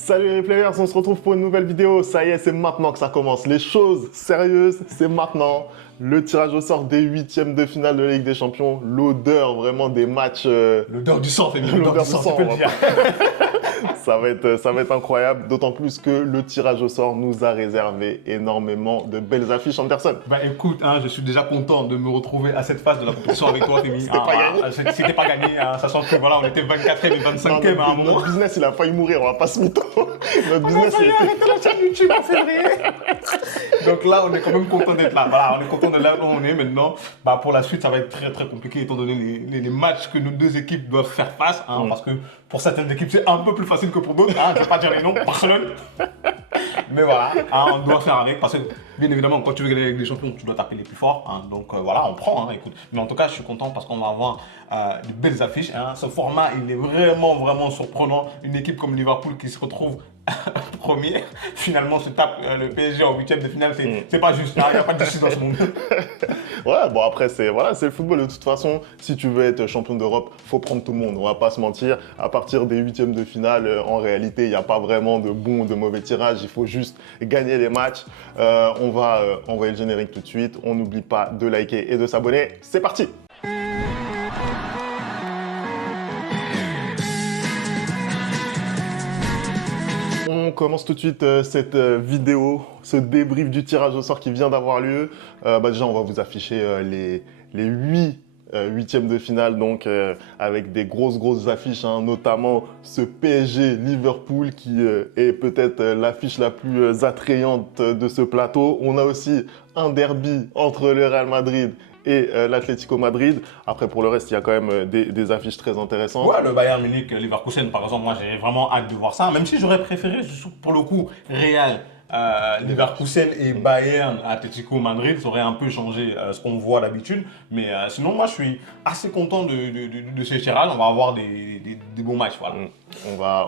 Salut les players, on se retrouve pour une nouvelle vidéo. Ça y est, c'est maintenant que ça commence. Les choses sérieuses, c'est maintenant. Le tirage au sort des huitièmes de finale de la Ligue des Champions. L'odeur vraiment des matchs. L'odeur du sang, L'odeur du sang, tu peux le dire. Ça va être incroyable. D'autant plus que le tirage au sort nous a réservé énormément de belles affiches. Anderson. Bah écoute, je suis déjà content de me retrouver à cette phase de la compétition avec toi, Rémi. C'était pas gagné. C'était pas gagné, sachant que voilà, on était 24e et 25e à un moment. Notre business, il a failli mourir, on va pas se mytho. Notre business, il a arrêté la chaîne YouTube en février. Donc là, on est quand même content d'être là. Voilà, on est content de là où on est maintenant. Bah, pour la suite, ça va être très très compliqué étant donné les matchs que nos deux équipes doivent faire face. Parce que pour certaines équipes, c'est un peu plus facile que pour d'autres. Je ne vais pas dire les noms, Barcelone. Mais voilà, on doit faire avec. Parce que bien évidemment, quand tu veux gagner avec des champions, tu dois taper les plus forts. Donc voilà, on prend. Écoute. Mais en tout cas, je suis content parce qu'on va avoir de belles affiches. Ce format, il est vraiment surprenant. Une équipe comme Liverpool qui se retrouve premier, finalement se tape le PSG en huitième de finale, c'est pas juste, il n'y a pas de justice dans ce monde. Ouais, bon après c'est le football de toute façon. Si tu veux être champion d'Europe, faut prendre tout le monde. On va pas se mentir. À partir des huitièmes de finale, en réalité, il n'y a pas vraiment de bon ou de mauvais tirage. Il faut juste gagner les matchs. On va envoyer le générique tout de suite. On n'oublie pas de liker et de s'abonner. C'est parti. On commence tout de suite cette vidéo, ce débrief du tirage au sort qui vient d'avoir lieu. Déjà, on va vous afficher les 8 huitièmes de finale, donc avec des grosses affiches, notamment ce PSG-Liverpool qui est peut-être l'affiche la plus attrayante de ce plateau. On a aussi un derby entre le Real Madrid et l'Atlético Madrid. Après, pour le reste, il y a quand même des affiches très intéressantes. Ouais, le Bayern Munich, Leverkusen, par exemple, moi j'ai vraiment hâte de voir ça. Même si j'aurais préféré, pour le coup, Real, Leverkusen et Bayern, Atlético Madrid, ça aurait un peu changé ce qu'on voit d'habitude. Mais sinon, moi je suis assez content de ce tirage. On va avoir des bons matchs. Voilà.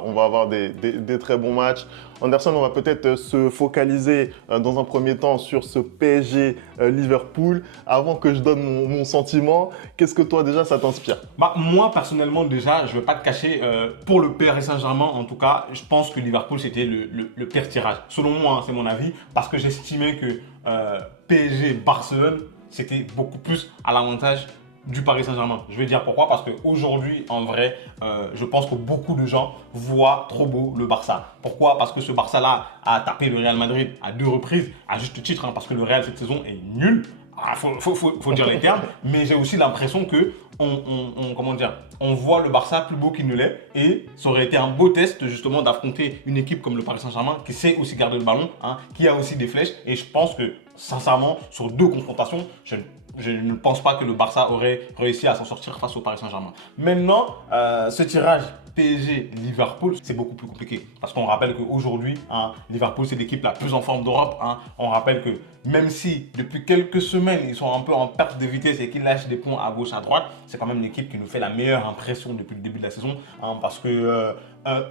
On va avoir des très bons matchs. Anderson, on va peut-être se focaliser dans un premier temps sur ce PSG Liverpool. Avant que je donne mon sentiment, qu'est-ce que toi déjà ça t'inspire? Moi personnellement déjà, je ne vais pas te cacher, pour le Paris Saint-Germain en tout cas, je pense que Liverpool c'était le pire tirage. Selon moi, c'est mon avis, parce que j'estimais que PSG Barcelone c'était beaucoup plus à l'avantage du Paris Saint-Germain. Je vais dire pourquoi, parce qu'aujourd'hui, en vrai, je pense que beaucoup de gens voient trop beau le Barça. Pourquoi? Parce que ce Barça-là a tapé le Real Madrid à 2 reprises, à juste titre, parce que le Real cette saison est nul. Faut dire les termes, mais j'ai aussi l'impression que on voit le Barça plus beau qu'il ne l'est, et ça aurait été un beau test justement d'affronter une équipe comme le Paris Saint-Germain qui sait aussi garder le ballon, qui a aussi des flèches, et je pense que sincèrement sur 2 confrontations, je ne pense pas que le Barça aurait réussi à s'en sortir face au Paris Saint-Germain. Maintenant, ce tirage PSG-Liverpool, c'est beaucoup plus compliqué. Parce qu'on rappelle qu'aujourd'hui, Liverpool, c'est l'équipe la plus en forme d'Europe. On rappelle que même si depuis quelques semaines, ils sont un peu en perte de vitesse et qu'ils lâchent des points à gauche, à droite, c'est quand même l'équipe qui nous fait la meilleure impression depuis le début de la saison. Parce que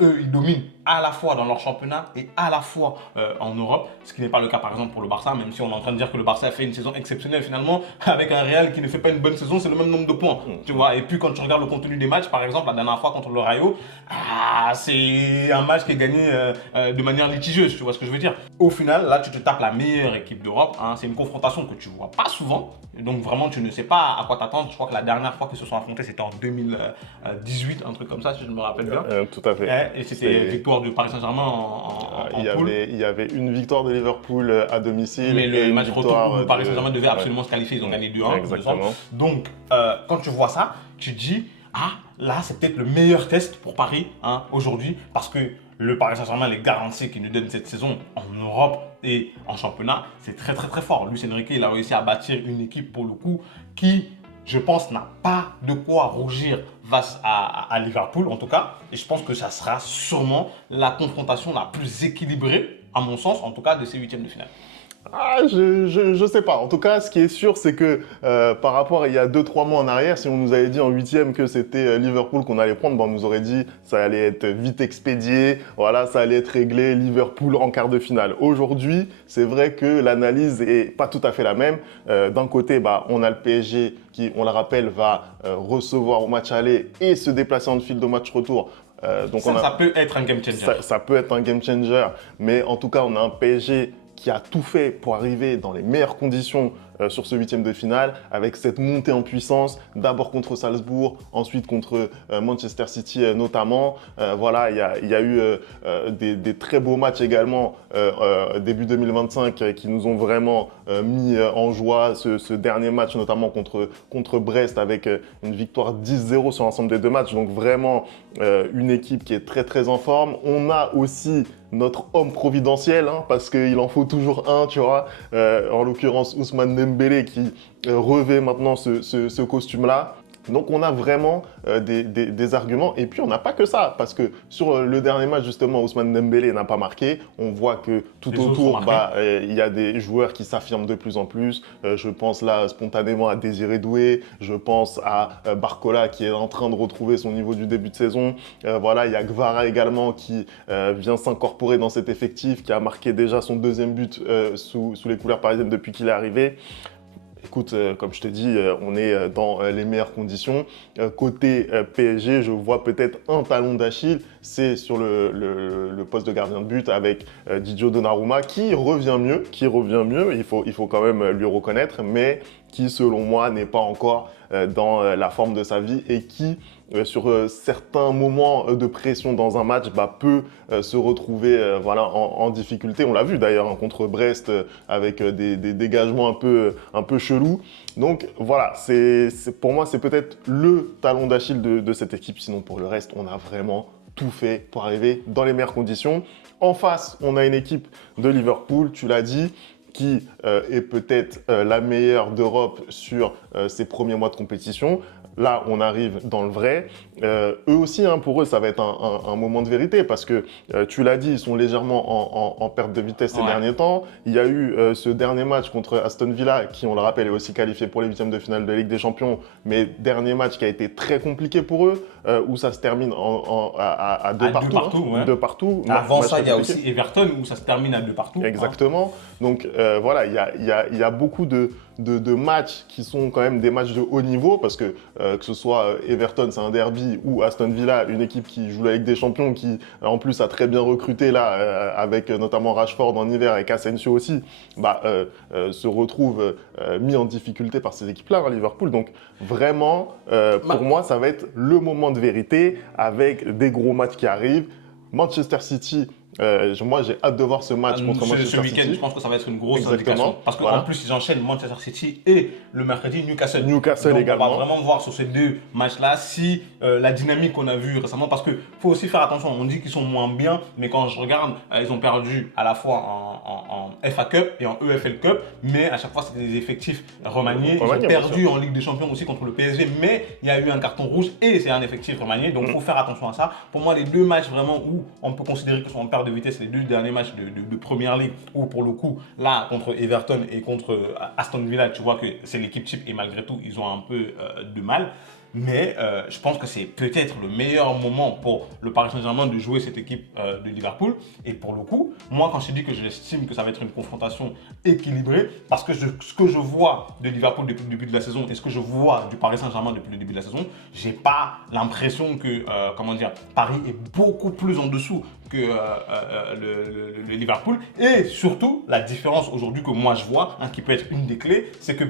eux, ils dominent à la fois dans leur championnat et à la fois en Europe. Ce qui n'est pas le cas par exemple pour le Barça, même si on est en train de dire que le Barça a fait une saison exceptionnelle finalement, avec un Real qui ne fait pas une bonne saison, c'est le même nombre de points. Tu vois. Et puis quand tu regardes le contenu des matchs, par exemple, la dernière fois contre le Rayo, c'est un match qui est gagné de manière litigieuse, tu vois ce que je veux dire. Au final, là, tu te tapes la meilleure équipe d'Europe. C'est une confrontation que tu vois pas souvent. Donc vraiment, tu ne sais pas à quoi t'attendre. Je crois que la dernière fois qu'ils se sont affrontés, c'était en 2018, un truc comme ça, si je me rappelle bien. Tout à fait. Et c'était victoire du Paris Saint-Germain en poule. Il y avait une victoire de Liverpool à domicile. Mais le match retour où le Paris de... Saint-Germain devait absolument se qualifier. Ils ont gagné 2-1. Exactement. Donc, quand tu vois ça, tu te dis, là, c'est peut-être le meilleur test pour Paris aujourd'hui, parce que le Paris Saint-Germain, les garanties qu'il nous donne cette saison en Europe et en championnat, c'est très fort. Luis Enrique, il a réussi à bâtir une équipe pour le coup qui, je pense, n'a pas de quoi rougir face à Liverpool en tout cas. Et je pense que ça sera sûrement la confrontation la plus équilibrée, à mon sens, en tout cas, de ces huitièmes de finale. Je sais pas. En tout cas, ce qui est sûr, c'est que par rapport à il y a 2-3 mois en arrière, si on nous avait dit en huitième que c'était Liverpool qu'on allait prendre, on nous aurait dit ça allait être vite expédié, voilà, ça allait être réglé, Liverpool en quart de finale. Aujourd'hui, c'est vrai que l'analyse est pas tout à fait la même. D'un côté, on a le PSG qui, on le rappelle, va recevoir au match aller et se déplacer en fil de match retour Donc Ça peut être un game changer. ça peut être un game changer, mais en tout cas, on a un PSG qui a tout fait pour arriver dans les meilleures conditions sur ce huitième de finale, avec cette montée en puissance, d'abord contre Salzbourg, ensuite contre Manchester City notamment. Voilà, il y a eu des très beaux matchs également début 2025 qui nous ont vraiment mis en joie. Ce dernier match notamment contre Brest avec une victoire 10-0 sur l'ensemble des deux matchs. Donc vraiment une équipe qui est très très en forme. On a aussi notre homme providentiel, hein, parce qu'il en faut toujours un, tu vois, en l'occurrence Ousmane Dembélé qui revêt maintenant ce costume-là. Donc on a vraiment des arguments, et puis on n'a pas que ça, parce que sur le dernier match justement, Ousmane Dembélé n'a pas marqué. On voit que tout autour, il y a des joueurs qui s'affirment de plus en plus. Je pense là spontanément à Désiré Doué, je pense à Barcola qui est en train de retrouver son niveau du début de saison. Voilà, il y a Gvara également qui vient s'incorporer dans cet effectif, qui a marqué déjà son deuxième but sous les couleurs parisiennes depuis qu'il est arrivé. Écoute, comme je te dis, on est dans les meilleures conditions. Côté PSG, je vois peut-être un talon d'Achille, c'est sur le poste de gardien de but avec Didio Donnarumma qui revient mieux, il faut quand même lui reconnaître, mais qui selon moi n'est pas encore dans la forme de sa vie et qui sur certains moments de pression dans un match peut se retrouver voilà, en difficulté. On l'a vu d'ailleurs hein, contre Brest avec des dégagements un peu chelous. Donc voilà, pour moi c'est peut-être le talon d'Achille de cette équipe. Sinon pour le reste, on a vraiment tout fait pour arriver dans les meilleures conditions. En face, on a une équipe de Liverpool, tu l'as dit, qui est peut-être la meilleure d'Europe sur ses premiers mois de compétition. Là, on arrive dans le vrai. Eux aussi, hein, pour eux, ça va être un moment de vérité parce que, tu l'as dit, ils sont légèrement en perte de vitesse ces derniers temps. Il y a eu ce dernier match contre Aston Villa qui, on le rappelle, est aussi qualifié pour les huitièmes de finale de Ligue des Champions, mais dernier match qui a été très compliqué pour eux, où ça se termine à deux partout. Deux partout. Avant ça, il y a aussi Everton où ça se termine à 2 partout. Exactement. Donc voilà, il y a beaucoup de matchs qui sont quand même des matchs de haut niveau parce que ce soit Everton, c'est un derby, ou Aston Villa, une équipe qui joue la Ligue des Champions, qui en plus a très bien recruté là, avec notamment Rashford en hiver et Asensio aussi, se retrouve mis en difficulté par ces équipes-là, hein, Liverpool. Donc vraiment, pour moi, ça va être le moment de vérité avec des gros matchs qui arrivent. Manchester City, moi j'ai hâte de voir ce match contre Manchester City. Ce week-end, je pense que ça va être une grosse indication. Parce qu'en plus, ils enchaînent Manchester City et le mercredi Newcastle. Newcastle donc, également. On va vraiment voir sur ces deux matchs-là si la dynamique qu'on a vue récemment, parce qu'il faut aussi faire attention, on dit qu'ils sont moins bien, mais quand je regarde, ils ont perdu à la fois en FA Cup et en EFL Cup, mais à chaque fois c'était des effectifs remaniés. Ils ont perdu en Ligue des Champions aussi contre le PSG, mais il y a eu un carton rouge et c'est un effectif remanié, donc il faut faire attention à ça. Pour moi, les deux matchs vraiment où on peut considérer qu'ils sont en perte de vitesse, les deux derniers matchs de Première Ligue, où pour le coup, là, contre Everton et contre Aston Villa, tu vois que c'est l'équipe type et malgré tout, ils ont un peu de mal. Mais je pense que c'est peut-être le meilleur moment pour le Paris Saint-Germain de jouer cette équipe de Liverpool. Et pour le coup, moi, quand je dis que j'estime que ça va être une confrontation équilibrée, parce que ce que je vois de Liverpool depuis le début de la saison et ce que je vois du Paris Saint-Germain depuis le début de la saison, j'ai pas l'impression que Paris est beaucoup plus en dessous que le Liverpool. Et surtout, la différence aujourd'hui que moi je vois, hein, qui peut être une des clés, c'est que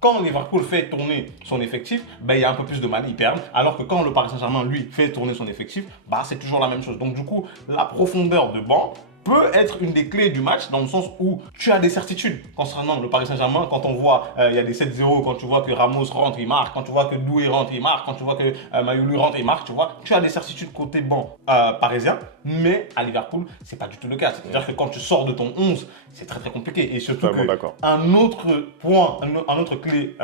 quand Liverpool fait tourner son effectif, il y a un peu plus de mal, ils perdent. Alors que quand le Paris Saint-Germain, lui, fait tourner son effectif, c'est toujours la même chose. Donc du coup, la profondeur de banc peut être une des clés du match dans le sens où tu as des certitudes concernant le Paris Saint-Germain. Quand on voit il y a des 7-0, quand tu vois que Ramos rentre, il marque, quand tu vois que Doué rentre, il marque, quand tu vois que Mayoulou rentre, il marque, tu as des certitudes côté banc parisien, mais à Liverpool, c'est pas du tout le cas. C'est-à-dire que quand tu sors de ton 11, c'est très très compliqué. Et surtout une autre clé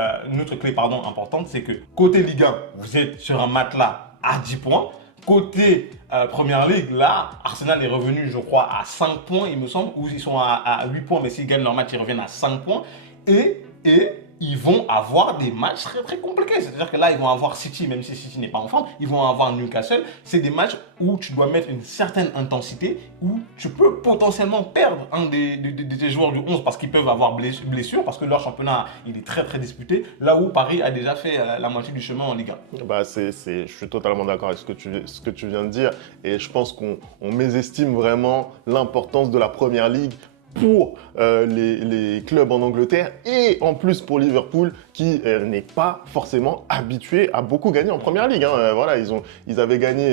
importante, c'est que côté Ligue 1, vous êtes sur un matelas à 10 points. Côté Première Ligue, là, Arsenal est revenu, je crois, à 5 points, il me semble, ou ils sont à 8 points, mais s'ils gagnent leur match, ils reviennent à 5 points. Et ils vont avoir des matchs très très compliqués. C'est-à-dire que là, ils vont avoir City, même si City n'est pas en forme, ils vont avoir Newcastle. C'est des matchs où tu dois mettre une certaine intensité, où tu peux potentiellement perdre un de tes joueurs du 11 parce qu'ils peuvent avoir blessure, parce que leur championnat, il est très très disputé, là où Paris a déjà fait la moitié du chemin en Ligue 1. Bah, je suis totalement d'accord avec ce que tu viens de dire et je pense qu'on mésestime vraiment l'importance de la Première Ligue pour les clubs en Angleterre et en plus pour Liverpool qui n'est pas forcément habitué à beaucoup gagner en Première Ligue. Hein. Voilà, ils avaient gagné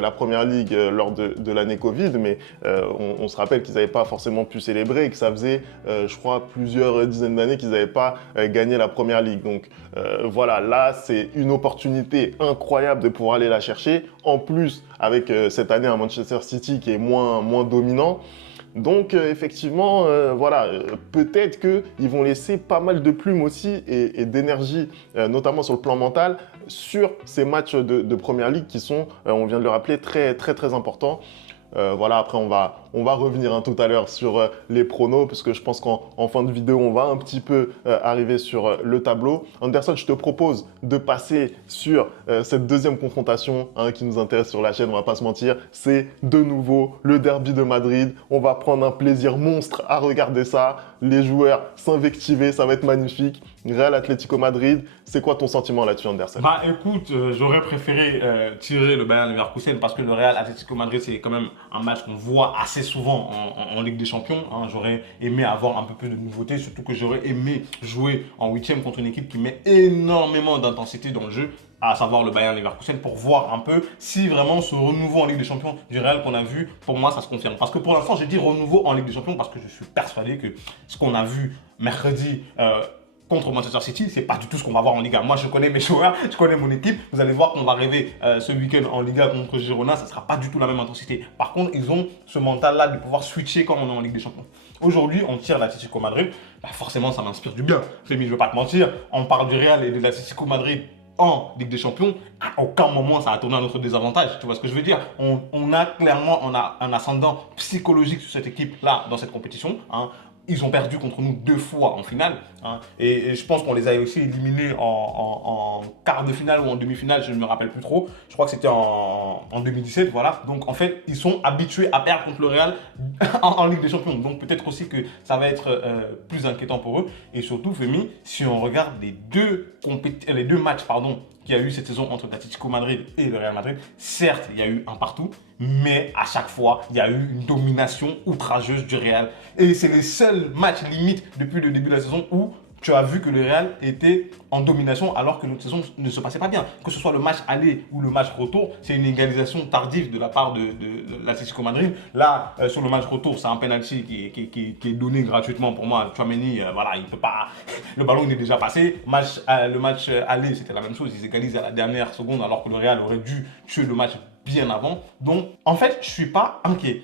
la Première Ligue lors de l'année Covid, mais on se rappelle qu'ils n'avaient pas forcément pu célébrer et que ça faisait, je crois, plusieurs dizaines d'années qu'ils n'avaient pas gagné la Première Ligue. Donc voilà, là, c'est une opportunité incroyable de pouvoir aller la chercher. En plus, avec cette année un Manchester City qui est moins dominant. Donc effectivement, voilà, peut-être qu'ils vont laisser pas mal de plumes aussi et d'énergie, notamment sur le plan mental, sur ces matchs de Première Ligue qui sont, on vient de le rappeler, très très très importants. Voilà, après on va revenir tout à l'heure sur les pronos, parce que je pense qu'en fin de vidéo, on va un petit peu arriver sur le tableau. Anderson, je te propose de passer sur cette deuxième confrontation qui nous intéresse sur la chaîne, on va pas se mentir. C'est de nouveau le derby de Madrid. On va prendre un plaisir monstre à regarder ça. Les joueurs s'invectiver, ça va être magnifique. Real Atlético Madrid, c'est quoi ton sentiment là-dessus, Anderson? Bah écoute, j'aurais préféré tirer le Bayern Leverkusen parce que le Real Atlético Madrid, c'est quand même un match qu'on voit assez souvent en Ligue des Champions. Hein. J'aurais aimé avoir un peu plus de nouveautés, surtout que j'aurais aimé jouer en huitième contre une équipe qui met énormément d'intensité dans le jeu, à savoir le Bayern Leverkusen, pour voir un peu si vraiment ce renouveau en Ligue des Champions du Real qu'on a vu, pour moi, ça se confirme. Parce que pour l'instant, j'ai dit renouveau en Ligue des Champions parce que je suis persuadé que ce qu'on a vu mercredi contre Manchester City, c'est pas du tout ce qu'on va voir en Liga. Moi, je connais mes joueurs, je connais mon équipe. Vous allez voir qu'on va rêver ce week-end en Liga contre Girona. Ça sera pas du tout la même intensité. Par contre, ils ont ce mental-là de pouvoir switcher quand on est en Ligue des Champions. Aujourd'hui, on tire l'Atlético Madrid. Bah forcément, ça m'inspire du bien. Femi, je veux pas te mentir. On parle du Real et de l'Atlético Madrid en Ligue des Champions, à aucun moment ça a tourné à notre désavantage. Tu vois ce que je veux dire? On a clairement un ascendant psychologique sur cette équipe-là dans cette compétition. Hein. Ils ont perdu contre nous 2 fois en finale. Hein, et je pense qu'on les a aussi éliminés en quart de finale ou en demi-finale, je ne me rappelle plus trop. Je crois que c'était en 2017, voilà. Donc en fait, ils sont habitués à perdre contre le Real en Ligue des Champions. Donc peut-être aussi que ça va être plus inquiétant pour eux. Et surtout, Femi, si on regarde les deux matchs, qu'il y a eu cette saison entre l'Atlético Madrid et le Real Madrid, certes, il y a eu un partout, mais à chaque fois, il y a eu une domination outrageuse du Real. Et c'est les seuls matchs limites depuis le début de la saison où tu as vu que le Real était en domination alors que notre saison ne se passait pas bien. Que ce soit le match aller ou le match retour, c'est une égalisation tardive de la part de l'Atlético Madrid. Là, sur le match retour, c'est un penalty qui est donné gratuitement pour moi. Tchouaméni, voilà, il peut pas. Le ballon il est déjà passé. Le match aller, c'était la même chose. Ils égalisent à la dernière seconde alors que le Real aurait dû tuer le match bien avant. Donc, en fait, je suis pas inquiet.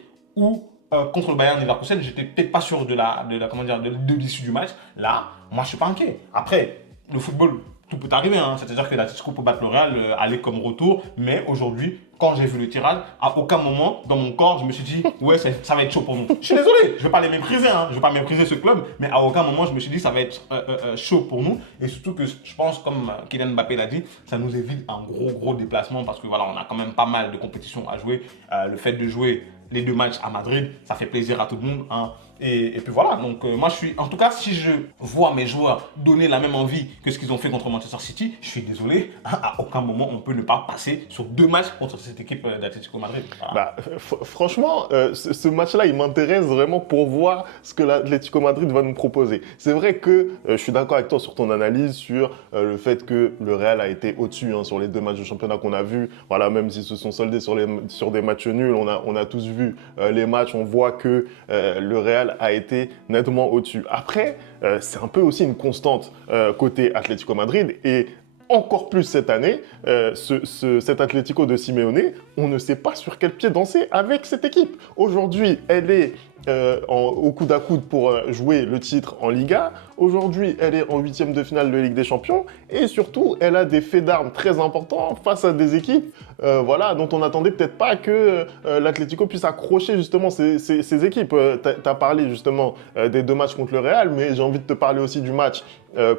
Contre le Bayern Leverkusen, j'étais peut-être pas sûr de l'issue du match. Là, moi, je suis pas inquiet. Après, le football, tout peut arriver. Hein. C'est-à-dire que l'Atlético peut battre le Real, aller comme retour. Mais aujourd'hui, quand j'ai vu le tirage, à aucun moment dans mon corps, je me suis dit, ouais, ça va être chaud pour nous. Je suis désolé, je vais pas les mépriser. Hein. Je vais pas mépriser ce club. Mais à aucun moment, je me suis dit, ça va être chaud pour nous. Et surtout que je pense, comme Kylian Mbappé l'a dit, ça nous évite un gros déplacement. Parce que voilà, on a quand même pas mal de compétitions à jouer. Le fait de jouer les 2 matchs à Madrid, ça fait plaisir à tout le monde. Hein. Et puis voilà, donc moi je suis, en tout cas, si je vois mes joueurs donner la même envie que ce qu'ils ont fait contre Manchester City, je suis désolé, hein, à aucun moment on peut ne pas passer sur 2 matchs contre cette équipe d'Atlético Madrid. Voilà. Bah, franchement, ce match-là, il m'intéresse vraiment pour voir ce que l'Atlético Madrid va nous proposer. C'est vrai que je suis d'accord avec toi sur ton analyse sur le fait que le Real a été au-dessus sur les 2 matchs de championnat qu'on a vus. Voilà, même s'ils se sont soldés sur des matchs nuls, on a tous vu les matchs, on voit que le Real a été nettement au-dessus. Après, c'est un peu aussi une constante côté Atlético Madrid et encore plus cette année, cet Atlético de Simeone, on ne sait pas sur quel pied danser avec cette équipe. Aujourd'hui, elle est au coude à coude pour jouer le titre en Liga. Aujourd'hui, elle est en huitième de finale de Ligue des Champions et surtout, elle a des faits d'armes très importants face à des équipes voilà, dont on n'attendait peut-être pas que l'Atlético puisse accrocher justement ces équipes. Tu as parlé justement des 2 matchs contre le Real, mais j'ai envie de te parler aussi du match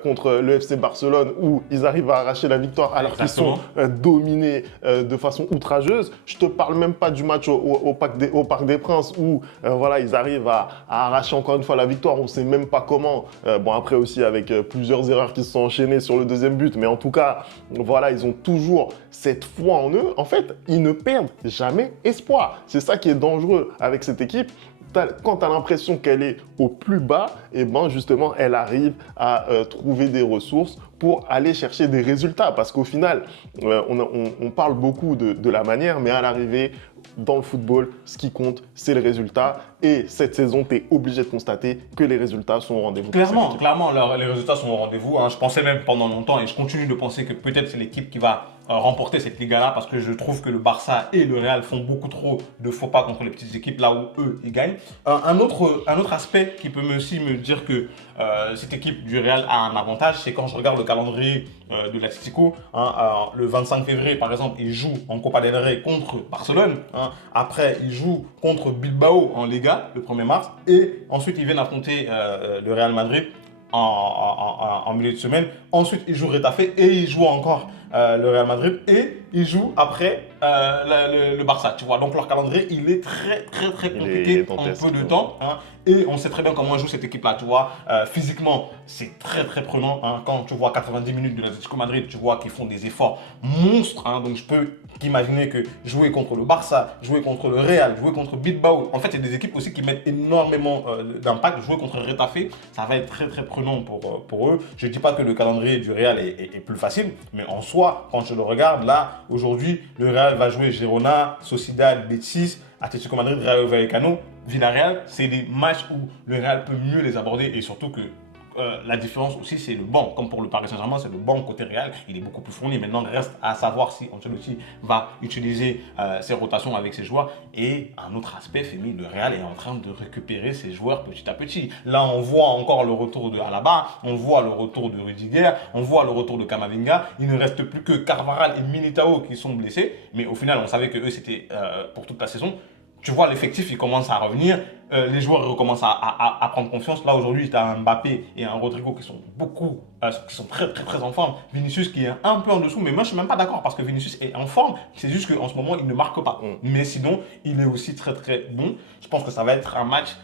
contre le FC Barcelone où ils arrivent à arracher la victoire alors qu'ils sont dominés de façon outrageuse. Je te parle même pas du match au Parc des Princes où voilà, ils arrivent à arracher encore une fois la victoire. On ne sait même pas comment. Bon, après aussi avec plusieurs erreurs qui se sont enchaînées sur le deuxième but, mais en tout cas, voilà, ils ont toujours cette foi en eux. En fait, ils ne perdent jamais espoir. C'est ça qui est dangereux avec cette équipe. Quand tu as l'impression qu'elle est au plus bas, et ben justement, elle arrive à trouver des ressources pour aller chercher des résultats. Parce qu'au final, on parle beaucoup de la manière, mais à l'arrivée, dans le football, ce qui compte, c'est le résultat. Et cette saison, tu es obligé de constater que les résultats sont au rendez-vous. Clairement, les résultats sont au rendez-vous. Hein. Je pensais même pendant longtemps, et je continue de penser que peut-être c'est l'équipe qui va remporter cette Liga-là, parce que je trouve que le Barça et le Real font beaucoup trop de faux pas contre les petites équipes, là où eux, ils gagnent. Un autre aspect qui peut aussi me dire que cette équipe du Real a un avantage, c'est quand je regarde le calendrier de l'Atlético. Hein, le 25 février, par exemple, ils jouent en Copa del Rey contre Barcelone. Hein. Après, ils jouent contre Bilbao en Liga, le 1er mars. Et ensuite, ils viennent affronter le Real Madrid en milieu de semaine. Ensuite, ils jouent Retafe et ils jouent encore le Real Madrid. Et ils jouent après le Barça. Tu vois, donc leur calendrier, il est très compliqué en peu de temps. Hein. Et on sait très bien comment joue cette équipe-là, tu vois. Physiquement, c'est très prenant. Hein. Quand tu vois 90 minutes de l'Atlético Madrid, tu vois qu'ils font des efforts monstres. Hein. Donc je peux qu'imaginer que jouer contre le Barça, jouer contre le Real, jouer contre Bilbao, en fait, c'est des équipes aussi qui mettent énormément d'impact. Jouer contre Retafe, ça va être très prenant pour eux. Je ne dis pas que le calendrier du Real est plus facile, mais en soi, quand je le regarde, là, aujourd'hui, le Real va jouer Girona, Sociedad, Betis, Atlético Madrid, Rayo Vallecano, Villarreal. C'est des matchs où le Real peut mieux les aborder et surtout que la différence aussi, c'est le banc. Comme pour le Paris Saint-Germain, c'est le banc côté Real. Il est beaucoup plus fourni. Maintenant, il reste à savoir si Ancelotti va utiliser ses rotations avec ses joueurs. Et un autre aspect, Femi, le Real est en train de récupérer ses joueurs petit à petit. Là, on voit encore le retour de Alaba, on voit le retour de Rudiger, on voit le retour de Camavinga. Il ne reste plus que Carvajal et Militao qui sont blessés. Mais au final, on savait que eux, c'était pour toute la saison. Tu vois, l'effectif, il commence à revenir. Les joueurs recommencent à prendre confiance. Là, aujourd'hui, tu as un Mbappé et un Rodrigo qui sont qui sont très en forme. Vinicius qui est un peu en dessous, mais moi, je ne suis même pas d'accord parce que Vinicius est en forme. C'est juste qu'en ce moment, il ne marque pas. Mais sinon, il est aussi très bon. Je pense que ça va être un match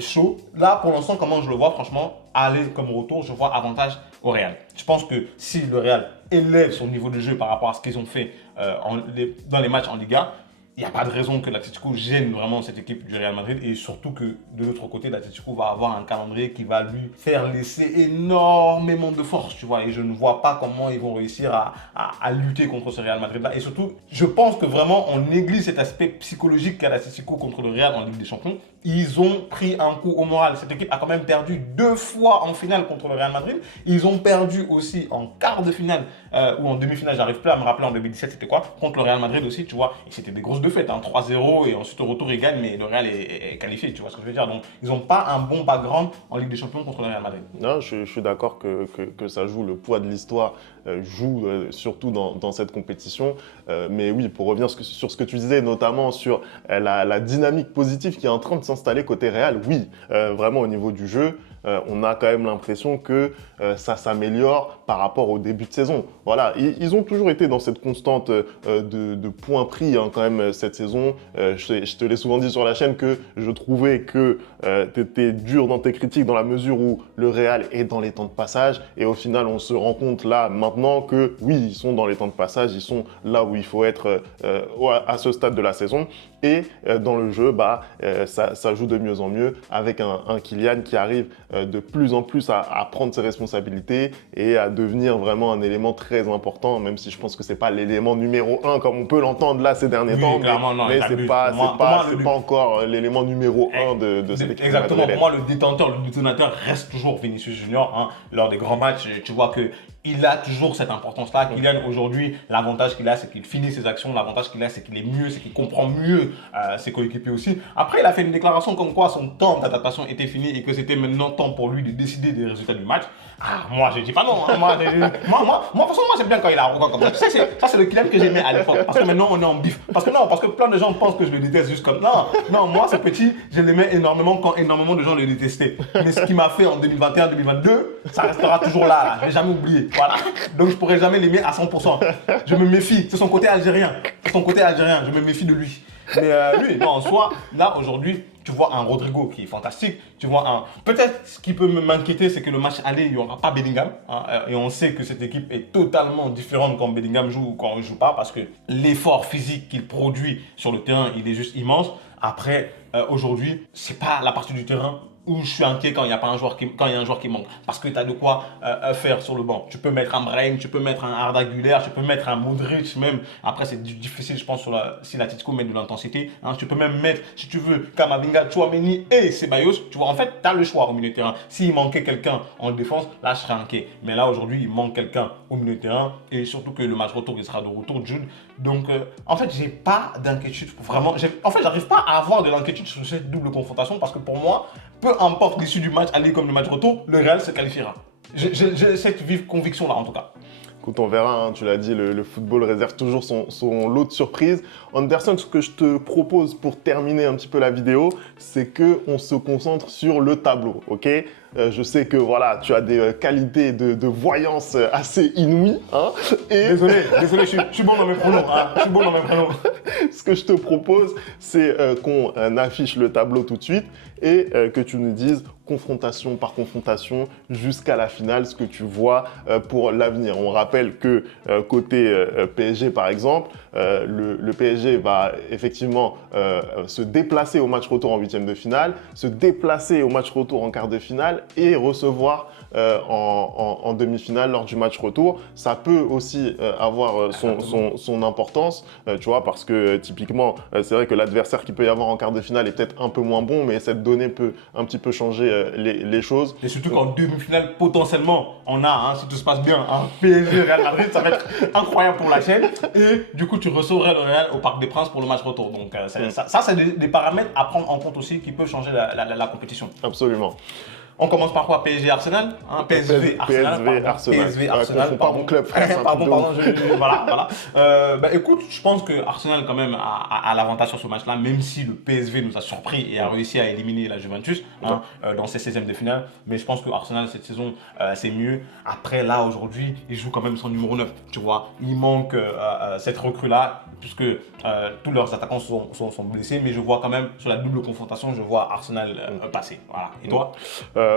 chaud. Là, pour l'instant, comment je le vois, franchement, aller comme retour, je vois avantage au Real. Je pense que si le Real élève son niveau de jeu par rapport à ce qu'ils ont fait dans les matchs en Liga, il n'y a pas de raison que l'Atlético gêne vraiment cette équipe du Real Madrid et surtout que de l'autre côté, l'Atlético va avoir un calendrier qui va lui faire laisser énormément de force, tu vois. Et je ne vois pas comment ils vont réussir à lutter contre ce Real Madrid-là. Et surtout, je pense que vraiment, on néglige cet aspect psychologique qu'a l'Atlético contre le Real en Ligue des Champions. Ils ont pris un coup au moral. Cette équipe a quand même perdu 2 fois en finale contre le Real Madrid. Ils ont perdu aussi en quart de finale ou en demi-finale, j'arrive plus à me rappeler en 2017, c'était quoi, contre le Real Madrid aussi, tu vois. Et c'était des grosses défaites, hein, 3-0 et ensuite au retour ils gagnent, mais le Real est qualifié, tu vois ce que je veux dire. Donc ils n'ont pas un bon background en Ligue des Champions contre le Real Madrid. Non, je suis d'accord que ça joue, le poids de l'histoire joue surtout dans cette compétition. Mais oui, pour revenir sur ce que tu disais, notamment sur la dynamique positive qui est en train de s'installer côté Real, oui, vraiment au niveau du jeu, on a quand même l'impression que ça s'améliore par rapport au début de saison. Voilà, ils ont toujours été dans cette constante de points pris hein, quand même cette saison. Je te l'ai souvent dit sur la chaîne que je trouvais que tu étais dur dans tes critiques dans la mesure où le Real est dans les temps de passage et au final on se rend compte là maintenant que oui, ils sont dans les temps de passage, ils sont là où il faut être à ce stade de la saison et dans le jeu, ça joue de mieux en mieux avec un Kylian qui arrive de plus en plus à prendre ses responsabilités et à devenir vraiment un élément très important, même si je pense que c'est pas l'élément numéro 1 comme on peut l'entendre là ces derniers temps, mais c'est pas encore l'élément numéro 1 de cette équipe. Exactement, pour moi le détonateur reste toujours Vinicius Junior. Hein. Lors des grands matchs, tu vois que il a toujours cette importance-là. Kylian, aujourd'hui, l'avantage qu'il a, c'est qu'il finit ses actions. L'avantage qu'il a, c'est qu'il est mieux, c'est qu'il comprend mieux ses coéquipiers aussi. Après, il a fait une déclaration comme quoi son temps d'adaptation était fini et que c'était maintenant temps pour lui de décider des résultats du match. Ah, moi, je dis pas non. Hein. Moi, de toute façon, moi, j'aime bien quand il est arrogant comme ça. Ça, c'est le Kylian que j'aimais à l'époque. Parce que maintenant, on est en bif. Parce que plein de gens pensent que je le déteste juste comme non. Non, moi, ce petit, je l'aimais énormément quand énormément de gens le détestaient. Mais ce qu'il m'a fait en 2021-2022, ça restera toujours là. Je l'ai jamais oublié. Voilà. Donc, je pourrais jamais l'aimer à 100%. Je me méfie. C'est son côté algérien. Je me méfie de lui. Mais lui, non, en soi, là, aujourd'hui, tu vois un Rodrigo qui est fantastique. Tu vois un. Peut-être ce qui peut m'inquiéter, c'est que le match aller, il n'y aura pas Bellingham. Hein, et on sait que cette équipe est totalement différente quand Bellingham joue ou quand il ne joue pas parce que l'effort physique qu'il produit sur le terrain, il est juste immense. Après, aujourd'hui, c'est pas la partie du terrain où je suis inquiet quand il y a un joueur qui manque. Parce que tu as de quoi faire sur le banc. Tu peux mettre un Brahim, tu peux mettre un Arda Güler, tu peux mettre un Modric même. Après, c'est difficile, je pense, si l'Atlético met de l'intensité. Hein. Tu peux même mettre, si tu veux, Kamavinga, Tchouaméni et Ceballos. Tu vois, en fait, tu as le choix au milieu de terrain. S'il manquait quelqu'un en défense, là, je serais inquiet. Mais là, aujourd'hui, il manque quelqu'un au milieu de terrain. Et surtout que le match retour, il sera de retour, Jude. Donc, en fait, j'ai pas d'inquiétude. Vraiment, en fait, j'arrive pas à avoir de l'inquiétude sur cette double confrontation parce que pour moi, peu importe l'issue du match, aller comme le match retour, le Real se qualifiera. J'ai cette vive conviction-là, en tout cas. Écoute, on verra, hein, tu l'as dit, le football réserve toujours son lot de surprises. Anderson, ce que je te propose pour terminer un petit peu la vidéo, c'est qu'on se concentre sur le tableau, ok? Je sais que voilà, tu as des qualités de voyance assez inouïes. Hein, et... Désolé, je suis bon dans mes pronoms. Ce que je te propose, c'est qu'on affiche le tableau tout de suite et que tu nous dises confrontation par confrontation jusqu'à la finale, ce que tu vois pour l'avenir. On rappelle que côté PSG, par exemple, le PSG va effectivement se déplacer au match retour en huitième de finale, se déplacer au match retour en quart de finale et recevoir en demi-finale lors du match retour. Ça peut aussi avoir son importance, tu vois, parce que typiquement, c'est vrai que l'adversaire qu'il peut y avoir en quart de finale est peut-être un peu moins bon, mais cette donnée peut un petit peu changer les choses. Et surtout qu'en demi-finale, potentiellement, on a, hein, si tout se passe bien, un PSG Real Madrid, ça va être incroyable pour la chaîne. Et du coup, tu recevrais le Real au Parc des Princes pour le match retour. Donc ça c'est des paramètres à prendre en compte aussi qui peuvent changer la compétition. Absolument. On commence par quoi? PSG Arsenal, hein, PSV Arsenal. Pas mon club, frère. Pardon, voilà. Écoute, je pense que Arsenal quand même a l'avantage sur ce match-là, même si le PSV nous a surpris et a réussi à éliminer la Juventus dans ses 16e de finale. Mais je pense que Arsenal cette saison c'est mieux. Après là aujourd'hui, il joue quand même son numéro 9. Tu vois, il manque cette recrue-là puisque tous leurs attaquants sont blessés. Mais je vois quand même sur la double confrontation, je vois Arsenal passer. Voilà. Et toi?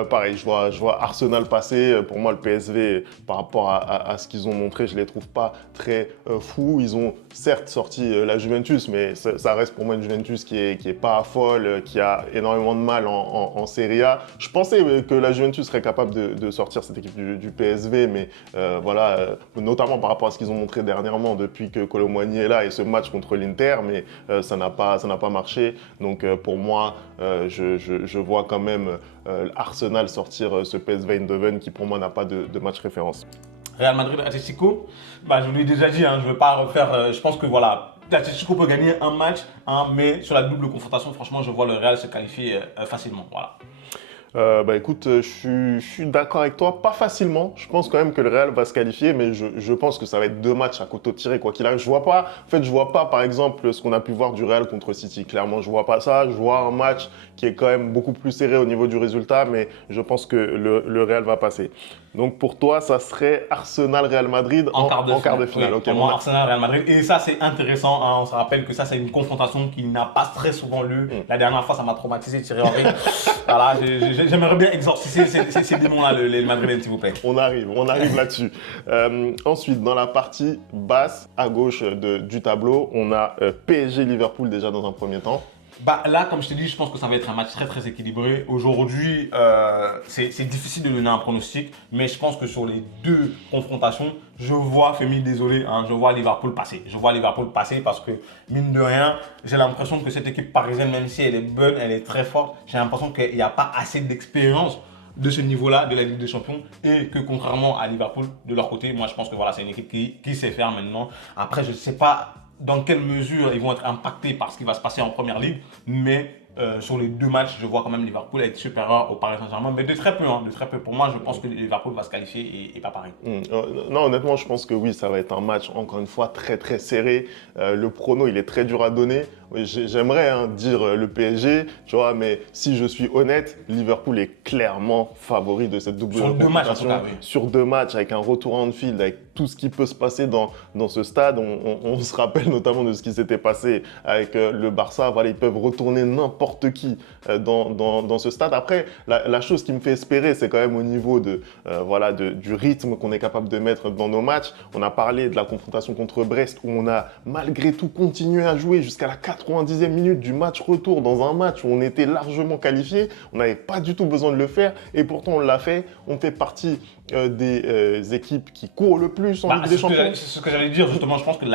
Pareil, je vois Arsenal passer. Pour moi, le PSV, par rapport à ce qu'ils ont montré, je ne les trouve pas très fous. Ils ont certes sorti la Juventus, mais ça reste pour moi une Juventus qui est pas folle, qui a énormément de mal en Serie A. Je pensais que la Juventus serait capable de sortir cette équipe du PSV, mais notamment par rapport à ce qu'ils ont montré dernièrement depuis que Kolo Muani est là et ce match contre l'Inter, mais ça n'a pas marché. Donc pour moi, je vois quand même Arsenal sortir ce PSV Eindhoven qui pour moi n'a pas de match référence. Real Madrid, Atlético, je vous l'ai déjà dit, je ne vais pas refaire, je pense que voilà, l'Atlético peut gagner un match, mais sur la double confrontation, franchement, je vois le Real se qualifier facilement. Voilà. Écoute, je suis d'accord avec toi, pas facilement. Je pense quand même que le Real va se qualifier, mais je pense que ça va être deux matchs à couteau tiré quoi qu'il arrive. Je vois pas par exemple ce qu'on a pu voir du Real contre City. Clairement, je vois pas ça. Je vois un match qui est quand même beaucoup plus serré au niveau du résultat, mais je pense que le Real va passer. Donc pour toi, ça serait Arsenal-Real Madrid en quart de finale. Oui, okay, pour moi, Arsenal-Real Madrid. Et ça, c'est intéressant. On se rappelle que ça, c'est une confrontation qui n'a pas très souvent lieu. La dernière fois, ça m'a traumatisé, Thierry Henry. Voilà, j'aimerais bien exorciser ces démons-là, les Madrilènes, s'il vous plaît. On arrive là-dessus. Ensuite, dans la partie basse, à gauche du tableau, on a PSG-Liverpool déjà dans un premier temps. Là, comme je t'ai dit, je pense que ça va être un match très très équilibré. Aujourd'hui, c'est difficile de donner un pronostic, mais je pense que sur les deux confrontations, je vois, Femi, désolé, je vois Liverpool passer. Je vois Liverpool passer parce que, mine de rien, j'ai l'impression que cette équipe parisienne, même si elle est bonne, elle est très forte, j'ai l'impression qu'il n'y a pas assez d'expérience de ce niveau-là de la Ligue des Champions et que contrairement à Liverpool, de leur côté, moi je pense que voilà, c'est une équipe qui sait faire maintenant. Après, je ne sais pas dans quelle mesure ils vont être impactés par ce qui va se passer en Première Ligue, mais sur les 2 matchs, je vois quand même Liverpool être supérieur au Paris Saint-Germain, mais de très peu, hein, de très peu. Pour moi, je pense que Liverpool va se qualifier et pas Paris. Non, honnêtement, je pense que oui, ça va être un match, encore une fois, très très serré. Le prono, il est très dur à donner. Oui, j'aimerais dire le PSG, tu vois, mais si je suis honnête, Liverpool est clairement favori de cette double Sur 2 matchs, en tout confrontation. cas, oui. Sur 2 matchs, avec un retour en Anfield, avec tout ce qui peut se passer dans ce stade. On se rappelle notamment de ce qui s'était passé avec le Barça. Voilà, ils peuvent retourner n'importe qui dans ce stade. Après, la chose qui me fait espérer, c'est quand même au niveau voilà, du rythme qu'on est capable de mettre dans nos matchs. On a parlé de la confrontation contre Brest où on a malgré tout continué à jouer jusqu'à la 90e minute du match retour dans un match où on était largement qualifié. On n'avait pas du tout besoin de le faire et pourtant on l'a fait. On fait partie des équipes qui courent le plus en Ligue des Champions. C'est ce que j'allais dire justement. Je pense que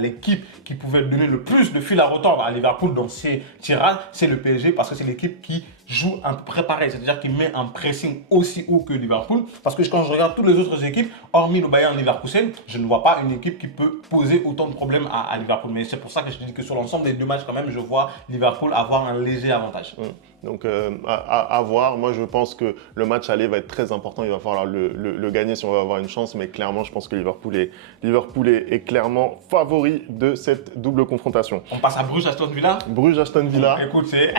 l'équipe qui pouvait donner le plus de fil à retordre à Liverpool dans ces tirages, c'est le PSG parce que c'est l'équipe qui joue un peu préparé, c'est-à-dire qu'il met un pressing aussi haut que Liverpool. Parce que quand je regarde toutes les autres équipes, hormis le Bayern Leverkusen, je ne vois pas une équipe qui peut poser autant de problèmes à Liverpool. Mais c'est pour ça que je te dis que sur l'ensemble des 2 matchs, quand même, je vois Liverpool avoir un léger avantage. Donc à voir, moi je pense que le match aller va être très important, il va falloir le gagner si on veut avoir une chance, mais clairement je pense que Liverpool est clairement favori de cette double confrontation. On passe à Bruges-Aston Villa. Bruges-Aston Villa. Écoute, c'est...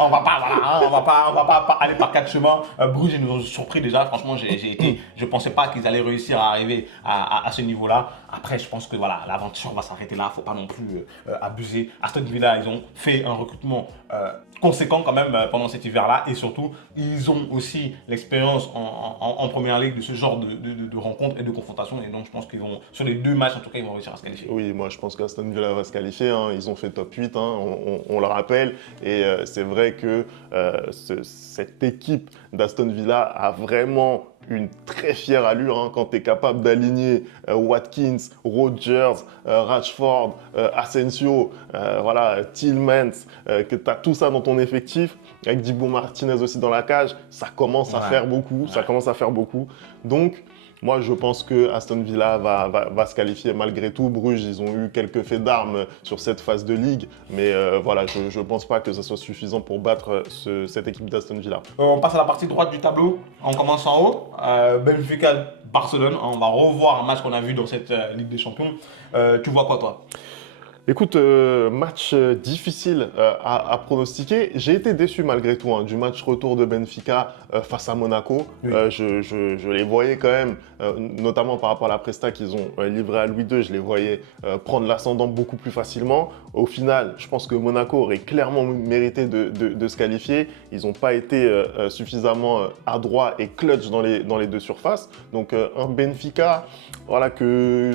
On va pas aller par 4 chemins. Bruges, ils nous ont surpris déjà. Franchement, je pensais pas qu'ils allaient réussir à arriver à ce niveau-là. Après, je pense que voilà, l'aventure va s'arrêter là. Faut pas non plus abuser. Aston Villa, ils ont fait un recrutement conséquent quand même pendant cet hiver-là. Et surtout, ils ont aussi l'expérience en Première Ligue de ce genre de rencontres et de confrontations. Et donc, je pense qu'ils vont, sur les 2 matchs, en tout cas, ils vont réussir à se qualifier. Oui, moi je pense qu'Aston Villa va se qualifier. Hein. Ils ont fait top 8, hein, on le rappelle. Et c'est vrai que cette équipe d'Aston Villa a vraiment une très fière allure hein, quand tu es capable d'aligner Watkins, Rodgers, Rashford, Asensio, voilà, Tielemans, que tu as tout ça dans ton effectif, avec Dibu Martinez aussi dans la cage, ça commence à faire beaucoup, ça commence à faire beaucoup. Donc, moi, je pense que Aston Villa va se qualifier malgré tout. Bruges, ils ont eu quelques faits d'armes sur cette phase de ligue, mais voilà, je ne pense pas que ce soit suffisant pour battre cette équipe d'Aston Villa. On passe à la partie droite du tableau. On commence en haut. Benfica, Barcelone. On va revoir un match qu'on a vu dans cette Ligue des Champions. Tu vois quoi, toi? Écoute, match difficile à pronostiquer. J'ai été déçu malgré tout hein, du match retour de Benfica face à Monaco. Oui. Je les voyais quand même, notamment par rapport à la presta qu'ils ont livrée à Louis II, je les voyais prendre l'ascendant beaucoup plus facilement. Au final, je pense que Monaco aurait clairement mérité de se qualifier. Ils n'ont pas été suffisamment adroits et clutch dans les 2 surfaces. Donc un Benfica voilà,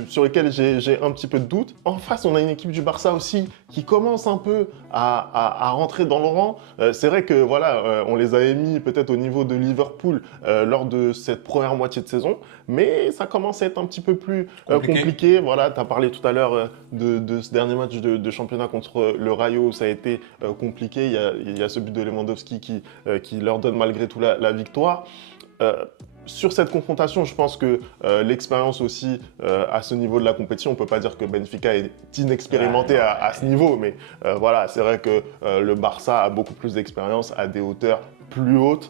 sur lequel j'ai un petit peu de doute. En face, on a une équipe du Barça aussi qui commence un peu à rentrer dans le rang. C'est vrai que voilà, on les avait mis peut-être au niveau de Liverpool lors de cette première moitié de saison, mais ça commence à être un petit peu plus compliqué. Voilà, tu as parlé tout à l'heure de ce dernier match de championnat contre le Rayo, ça a été compliqué. Il y a ce but de Lewandowski qui leur donne malgré tout la victoire. Sur cette confrontation, je pense que l'expérience aussi à ce niveau de la compétition, on ne peut pas dire que Benfica est inexpérimenté à ce niveau, mais voilà, c'est vrai que le Barça a beaucoup plus d'expérience à des hauteurs plus hautes.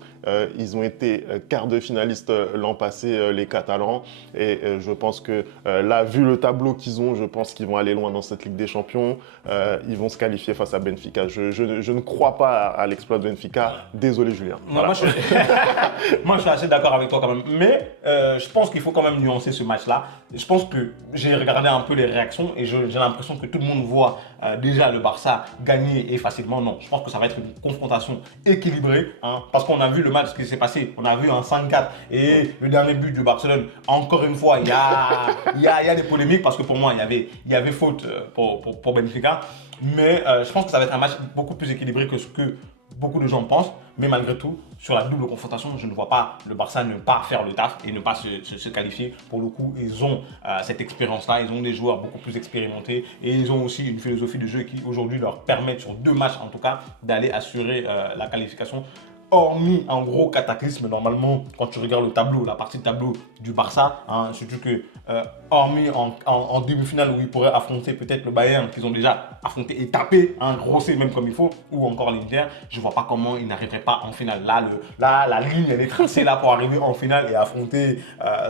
Ils ont été quart de finaliste l'an passé, les Catalans, et je pense que là, vu le tableau qu'ils ont, je pense qu'ils vont aller loin dans cette Ligue des Champions. Ils vont se qualifier face à Benfica. Je ne crois pas à l'exploit de Benfica. Désolé, Julien. Voilà. Moi, je suis assez d'accord avec toi quand même. Mais je pense qu'il faut quand même nuancer ce match-là. Je pense que j'ai regardé un peu les réactions et j'ai l'impression que tout le monde voit déjà le Barça gagner et facilement. Non, je pense que ça va être une confrontation équilibrée. Hein, parce qu'on a vu le match qui s'est passé. On a vu un 5-4 et le dernier but du Barcelone. Encore une fois, il y a des polémiques parce que pour moi, il y avait faute pour Benfica. Mais je pense que ça va être un match beaucoup plus équilibré que ce que beaucoup de gens pensent. Mais malgré tout, sur la double confrontation, je ne vois pas le Barça ne pas faire le taf et ne pas se qualifier. Pour le coup, ils ont cette expérience-là, ils ont des joueurs beaucoup plus expérimentés et ils ont aussi une philosophie de jeu qui aujourd'hui leur permet sur 2 matchs en tout cas d'aller assurer la qualification. hormis un gros cataclysme, normalement, quand tu regardes le tableau, la partie de tableau du Barça, hein, surtout que, hormis en demi-finale où ils pourraient affronter peut-être le Bayern, qu'ils ont déjà affronté et tapé, hein, grossé même comme il faut, ou encore l'Inter, je ne vois pas comment ils n'arriveraient pas en finale. Là, la ligne, elle est tracée là pour arriver en finale et affronter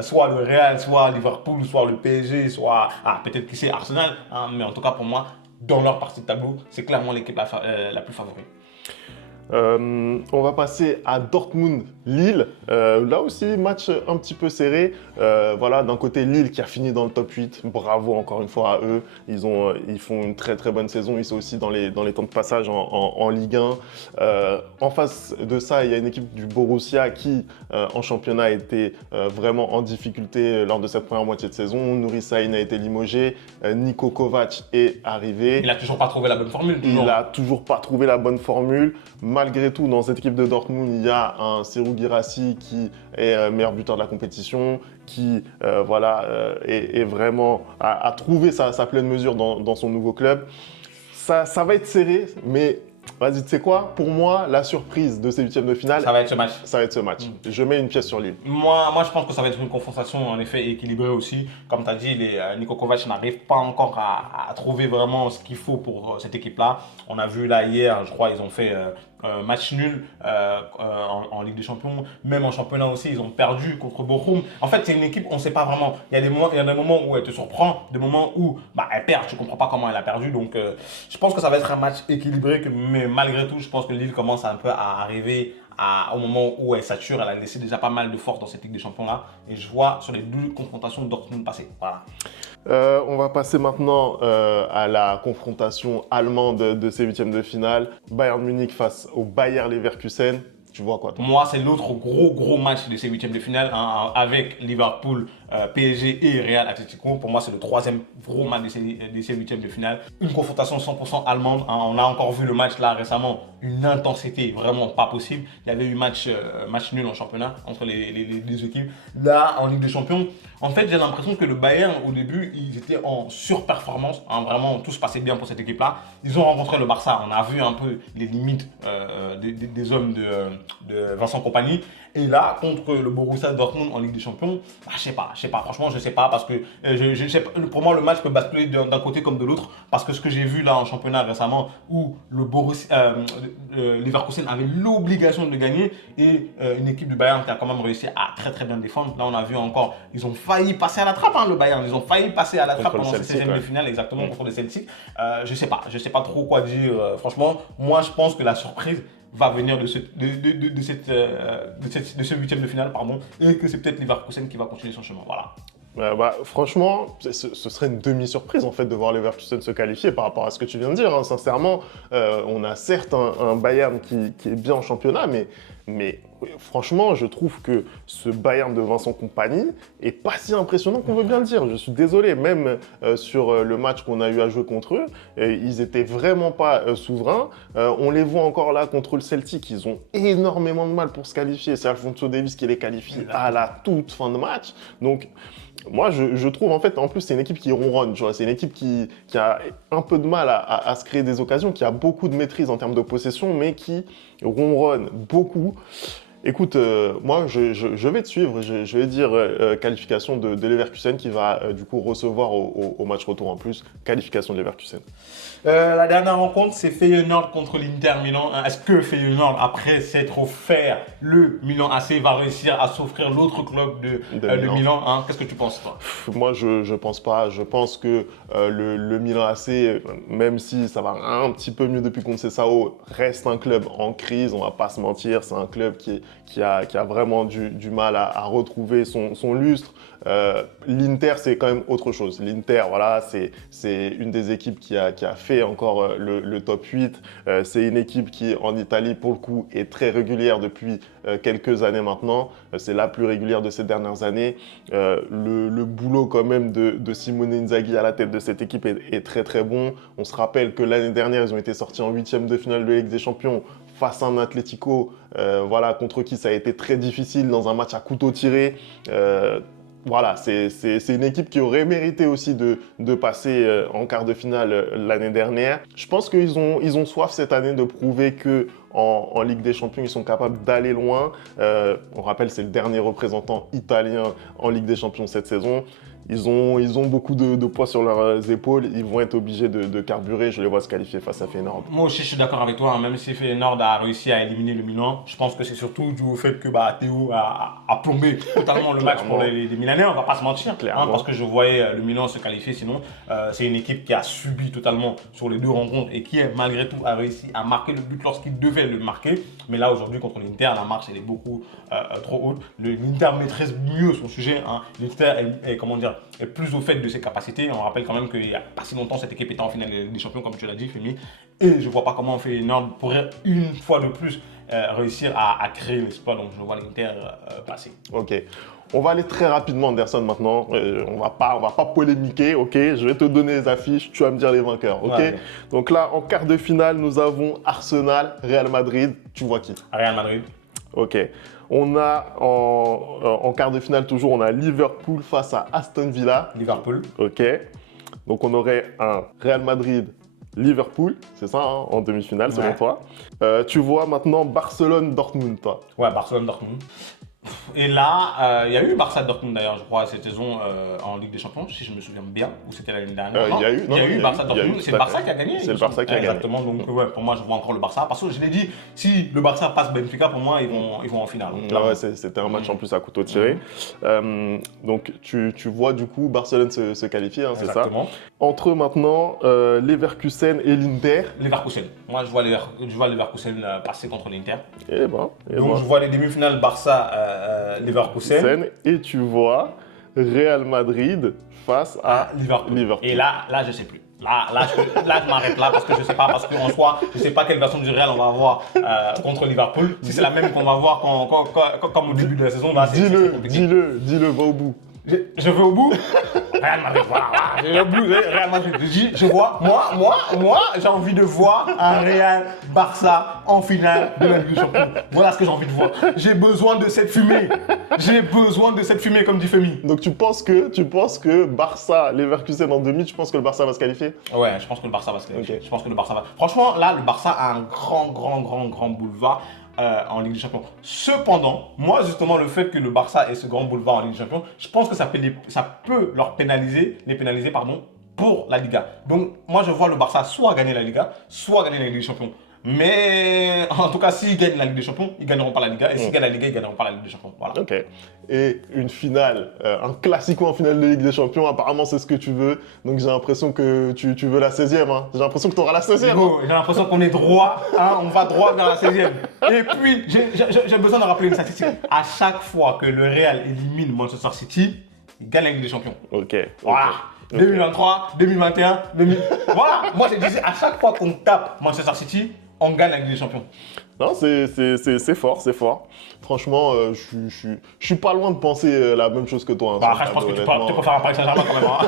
soit le Real, soit Liverpool, soit le PSG, soit peut-être qui c'est Arsenal, hein, mais en tout cas pour moi, dans leur partie de tableau, c'est clairement l'équipe la plus favorite. On va passer à Dortmund-Lille. Là aussi, match un petit peu serré. Voilà, d'un côté, Lille qui a fini dans le top 8. Bravo encore une fois à eux. Ils font une très très bonne saison. Ils sont aussi dans les temps de passage en Ligue 1. En face de ça, il y a une équipe du Borussia qui, en championnat, a été vraiment en difficulté lors de cette première moitié de saison. Nouri Sahin a été limogé. Niko Kovac est arrivé. Il n'a toujours pas trouvé la bonne formule. Il n'a toujours pas trouvé la bonne formule. Malgré tout, dans cette équipe de Dortmund, il y a un Serhou Guirassy qui est meilleur buteur de la compétition, qui est vraiment a trouvé sa pleine mesure dans son nouveau club. Ça va être serré, mais vas-y, tu sais quoi? Pour moi, la surprise de ces huitièmes de finale, Ça va être ce match. ça va être ce match. Je mets une pièce sur Lille. Moi, je pense que ça va être une confrontation en effet équilibrée aussi. Comme tu as dit, Niko Kovac n'arrive pas encore à trouver vraiment ce qu'il faut pour cette équipe-là. On a vu là hier, je crois, ils ont fait match nul en Ligue des Champions. Même en championnat aussi, ils ont perdu contre Bochum. En fait, c'est une équipe, on ne sait pas vraiment. Il y a des moments où elle te surprend, des moments où elle perd, tu ne comprends pas comment elle a perdu. Donc, je pense que ça va être un match équilibré. Mais malgré tout, je pense que Lille commence un peu à arriver au moment où elle sature. Elle a laissé déjà pas mal de force dans cette Ligue des Champions-là. Et je vois sur les deux confrontations Dortmund passer. Voilà. On va passer maintenant à la confrontation allemande de ces huitièmes de finale. Bayern Munich face au Bayer Leverkusen. Tu vois quoi, toi? Moi, c'est l'autre gros match de ces huitièmes de finale, hein, avec Liverpool, PSG et Real Atlético. Pour moi, c'est le troisième gros match de ces huitièmes de finale. Une confrontation 100% allemande. Hein. On a encore vu le match là récemment, une intensité vraiment pas possible. Il y avait eu match nul en championnat entre les deux équipes. Là, en Ligue des Champions, en fait, j'ai l'impression que le Bayern, au début, ils étaient en surperformance. Hein. Vraiment, tout se passait bien pour cette équipe-là. Ils ont rencontré le Barça. On a vu un peu les limites des hommes de Vincent Kompany. Et là, contre le Borussia Dortmund en Ligue des Champions, je sais pas. Franchement, je sais pas parce que je sais pas, pour moi, le match peut basculer d'un côté comme de l'autre. Parce que ce que j'ai vu là en championnat récemment, où le Leverkusen avait l'obligation de gagner et une équipe du Bayern qui a quand même réussi à très bien défendre. Là, on a vu encore, ils ont failli passer à la trappe, hein, le Bayern. Ils ont failli passer à la trappe pendant ces 16e de finale, exactement, contre le Celtic. Je sais pas trop quoi dire. Franchement, moi, je pense que la surprise va venir de ce huitième de finale, pardon, et que c'est peut-être Leverkusen qui va continuer son chemin. Voilà. Franchement, ce serait une demi-surprise en fait de voir Leverkusen se qualifier par rapport à ce que tu viens de dire. Hein. Sincèrement, on a certes un Bayern qui est bien en championnat, mais franchement, je trouve que ce Bayern de Vincent Kompany est pas si impressionnant qu'on veut bien le dire. Je suis désolé, même sur le match qu'on a eu à jouer contre eux, ils étaient vraiment pas souverains. On les voit encore là contre le Celtic, ils ont énormément de mal pour se qualifier. C'est Alphonso Davies qui les qualifie à la toute fin de match. Donc, moi, je trouve, en fait, en plus, c'est une équipe qui ronronne, tu vois. C'est une équipe qui a un peu de mal à se créer des occasions, qui a beaucoup de maîtrise en termes de possession, mais qui ronronne beaucoup. Écoute, moi, je vais te suivre. Je vais dire qualification de Leverkusen qui va, du coup, recevoir au match retour en plus. Qualification de Leverkusen. La dernière rencontre, c'est Feyenoord contre l'Inter Milan. Est-ce que Feyenoord, après s'être offert le Milan AC, va réussir à s'offrir l'autre club de Milan, hein? Qu'est-ce que tu penses, toi? Moi, je pense pas. Je pense que le Milan AC, même si ça va un petit peu mieux depuis Conceição, reste un club en crise. On va pas se mentir. C'est un club qui a vraiment du mal à retrouver son lustre. L'Inter, c'est quand même autre chose. L'Inter, voilà, c'est une des équipes qui a fait encore le top 8. C'est une équipe qui, en Italie, pour le coup, est très régulière depuis quelques années maintenant. C'est la plus régulière de ces dernières années. Le boulot quand même de Simone Inzaghi à la tête de cette équipe est très bon. On se rappelle que l'année dernière, ils ont été sortis en huitième de finale de Ligue des Champions face à un Atlético, voilà, contre qui ça a été très difficile dans un match à couteau tiré. voilà, c'est une équipe qui aurait mérité aussi de passer en quart de finale l'année dernière. Je pense qu'ils ont soif cette année de prouver que en Ligue des Champions, ils sont capables d'aller loin. On rappelle, c'est le dernier représentant italien en Ligue des Champions cette saison. Ils ont beaucoup de poids sur leurs épaules. Ils vont être obligés de carburer. Je les vois se qualifier face à Feyenoord. Moi aussi, je suis d'accord avec toi. Même si Feyenoord a réussi à éliminer le Milan, je pense que c'est surtout dû au fait que Théo a plombé totalement le match pour les Milanais. On va pas se mentir. Parce que je voyais le Milan se qualifier. Sinon, c'est une équipe qui a subi totalement sur les deux rencontres et qui, malgré tout, a réussi à marquer le but lorsqu'il devait le marquer. Mais là, aujourd'hui, contre l'Inter, la marche, elle est beaucoup trop haute. L'Inter maîtrise mieux son sujet. L'Inter est plus au fait de ses capacités. On rappelle quand même qu'il n'y a pas si longtemps, cette équipe était en finale des champions, comme tu l'as dit, Femi. Et je ne vois pas comment Feyenoord pourrait une fois de plus réussir à créer l'espoir. Donc je vois l'Inter passer. Ok. On va aller très rapidement, Anderson, maintenant. On va pas polémiquer, ok? Je vais te donner les affiches, tu vas me dire les vainqueurs, ok? Ouais. Donc là, en quart de finale, nous avons Arsenal, Real Madrid. Tu vois qui? Real Madrid. Ok. On a en quart de finale toujours, on a Liverpool face à Aston Villa. Liverpool. Ok. Donc on aurait un Real Madrid, Liverpool, c'est ça, en demi-finale selon toi. Tu vois maintenant Barcelone-Dortmund, toi. Ouais, Barcelone-Dortmund. Et là, il y a eu Barça-Dortmund d'ailleurs, je crois, cette saison en Ligue des Champions, si je me souviens bien, ou c'était l'année dernière. Il y a eu Barça-Dortmund, c'est le Barça qui a gagné. C'est le Barça qui a gagné. Exactement, donc ouais, pour moi, je vois encore le Barça. Parce que je l'ai dit, si le Barça passe Benfica, pour moi, ils vont en finale. Donc, ouais, c'était un match en plus à couteau tiré. Donc tu vois du coup Barcelone se qualifier, hein, c'est ça? Entre eux maintenant, Leverkusen et l'Inter. Leverkusen. Moi, je vois Leverkusen passer contre l'Inter. Donc je vois les demi-finales Barça-Leverkusen. Et tu vois Real Madrid face à Liverpool. Et là, je sais plus. Là, je m'arrête là parce que je sais pas, parce qu'en soi, je sais pas quelle version du Real on va avoir contre Liverpool. Si c'est la même qu'on va voir comme au début de la saison, là, c'est compliqué. Dis-le, va au bout. Je vais au bout. Real Madrid, voilà. Je vais au bout. Real Madrid. Je vois, moi, j'ai envie de voir un Real Barça en finale de la Ligue des Champions. Voilà ce que j'ai envie de voir. J'ai besoin de cette fumée. J'ai besoin de cette fumée, comme dit Femi. Donc tu penses que Barça, Leverkusen en demi, tu penses que le Barça va se qualifier? Ouais, je pense que le Barça va se qualifier. Okay. Je pense que le Barça va. Franchement, là, le Barça a un grand boulevard. En Ligue des Champions. Cependant, moi justement, le fait que le Barça ait ce grand boulevard en Ligue des Champions, je pense que ça peut leur pénaliser, pour la Liga. Donc moi je vois le Barça soit gagner la Liga, soit gagner la Ligue des Champions. Mais en tout cas, s'ils gagnent la Ligue des Champions, ils ne gagneront pas la Liga. Et s'ils gagnent la Liga, ils ne gagneront pas la Ligue des Champions. Voilà. Ok. Et une finale, un classico en finale de Ligue des Champions, apparemment c'est ce que tu veux. Donc j'ai l'impression que tu veux la 16e. Hein. J'ai l'impression que tu auras la 16e. Hein. J'ai l'impression qu'on est droit, on va droit vers la 16e. Et puis, j'ai besoin de rappeler une statistique. À chaque fois que le Real élimine Manchester City, il gagne la Ligue des Champions. Ok. Voilà. 2023, 2021, Voilà. Moi je disais, à chaque fois qu'on tape Manchester City, on gagne la Ligue des Champions. Non, c'est fort, c'est fort. Franchement, je suis pas loin de penser la même chose que toi. Hein, après, je pense que tu peux faire un Paris Saint-Germain quand même. Hein.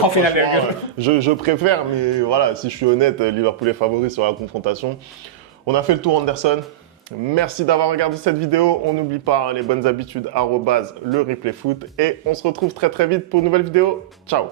En finale. Je préfère, mais voilà, si je suis honnête, Liverpool est favori sur la confrontation. On a fait le tour, Anderson. Merci d'avoir regardé cette vidéo. On n'oublie pas les bonnes habitudes, @le replay foot. Et on se retrouve très vite pour une nouvelle vidéo. Ciao.